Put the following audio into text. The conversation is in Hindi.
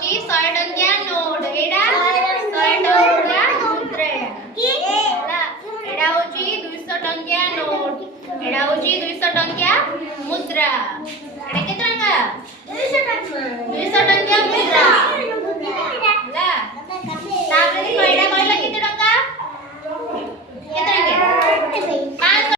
होची 100 टंकिया नोट एडा 100 टंकिया मुद्रा एडा होची 200 टंकिया नोट एडा होची 200 टंकिया मुद्रा।